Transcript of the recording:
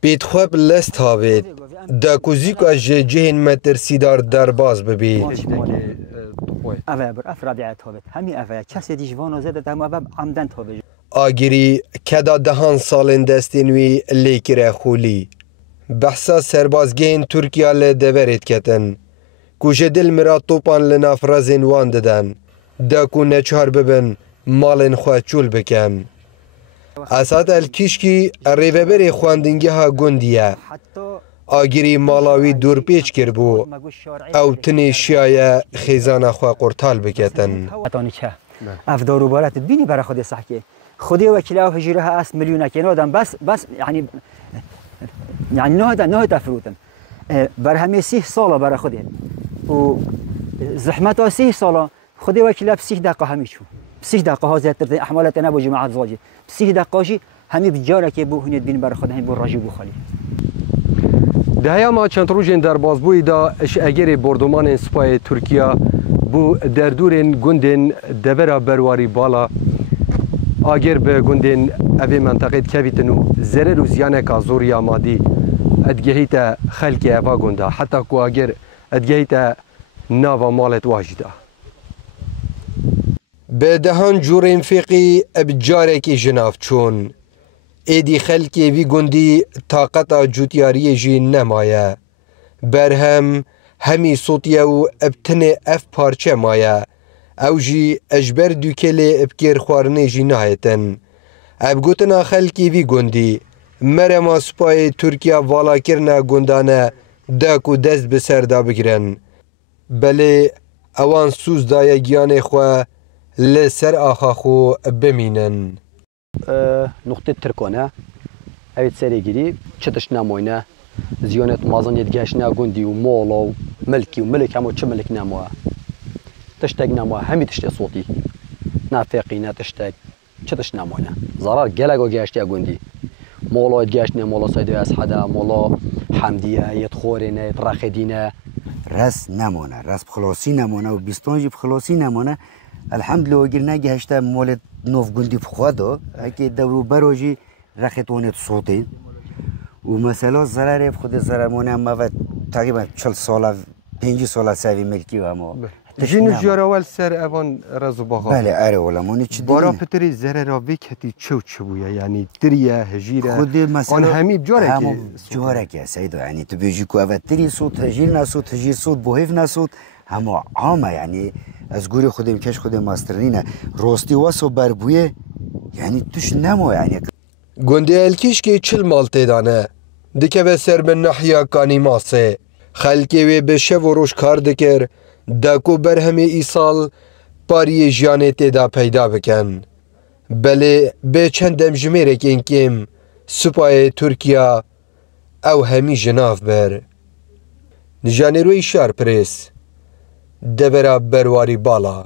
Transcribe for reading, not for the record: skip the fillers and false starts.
بیتخواب لست هاوید داکوزی که از جهن مترسیدار درباز ببی آگیری کدا دهان سالن دستینوی لیکره خولی بحثا سربازگین ترکیه لدورید کتن کوچه دل مرا توپان لنافرازین وان ددن داکو نچار ببن مالن خواه چول بکن اساد الکیشکی ریوبر خواندنگی ها گندیه آگیری مالاوی دور پیچ کر بو او تنی شیای خیزان خواه قرطال بکتن افدارو بارت بینی برای خود صحکه خودی وکیل او هجیره ها است میلیون که نادم بس یعنی نه تفروتن بر همه 30 سال برای خودی و زحمت 30 سال خودی وکیل 30 دقیقه همیشو 30 دقیقه ها زیادتر احمالات نبو جماعت زواجی 30 دقیقه جی همه بجاره که بو هنید بین برای خود همین بو راجی بو خالی دهیا ما چند روزین در بازبوی دا اش اگر بردمان سپای ترکیه بو در دورین گندین دبر برواری بالا آگر به گندین اوی منطقه کویتنو زره و زیانه که زوری آمادی ادگهیت خلق اوه گنده حتی که آگر ادگهیت ناو مالت واجده به دهان جورین فیقی ابجاره که جناف چون ایدی خلقی وی گندی طاقت جوتیاری جی نمایه برهم همی صوتیه و ابتن اف پارچه مایه او جی اجبر دوکلی ابکر خوارنه جی نهایتن ابگوتنا خلقی وی گندی مرما سپای ترکیه والا کرنا گندانه داکو دست بسر دا بگرن بله اوان سوز دای گیان خواه لسر آخا خو بمینن نقطه ترکانه اوید سری گیری چتش نماینه زیانت مازن یدگشنه گندی و مالا و ملکی و ملک همو چه ملک نموه تشتگ نموه همی تشتی صوتی نه فقی نه تشتگ چتش نماینه ضرر گلگو گشتی گندی مالا یدگشنه مالا سایده از حدا مالا حمدیه ید خورینه ید رخدینه رس نمونه رس بخلاصی نمونه و بیستانجی بخلاصی نمونه الحمدلله اگر نگهشته مال نوف گندی بخواده اگه دورو بروجی رختونت صوتی و مثلا ضرر خود ضررمونه اما تقریبا 40 ساله 5 ساله سوی ملکی و اما جین جوراول سر اوان رزو باغ بله اره ولا مونی چی بارا پتری ضرر وی کتی چو بویا یعنی دریه هجیره خود مثلا آن همی بجاره که جواره که سیدو یعنی تو بیجی کو اول تری صوت هجیر نصوت هجیر صوت بوهیف نصوت همه عامه یعنی از گوری خودم کش خودم ماسترینه راستی واسو بربویه یعنی توش نمو یعنی گنده الکیش که چل مالته دانه دکه به سر به نحیا کانی ماسه خلکی وی به شو و روش کار دکر داکو برهمی ایسال پاری جیانه تیدا پیدا بکن بله به چندم جمیره که اینکیم سپای ترکیه او همی جناف بر نجانه روی شار پریس دبرا برواری بالا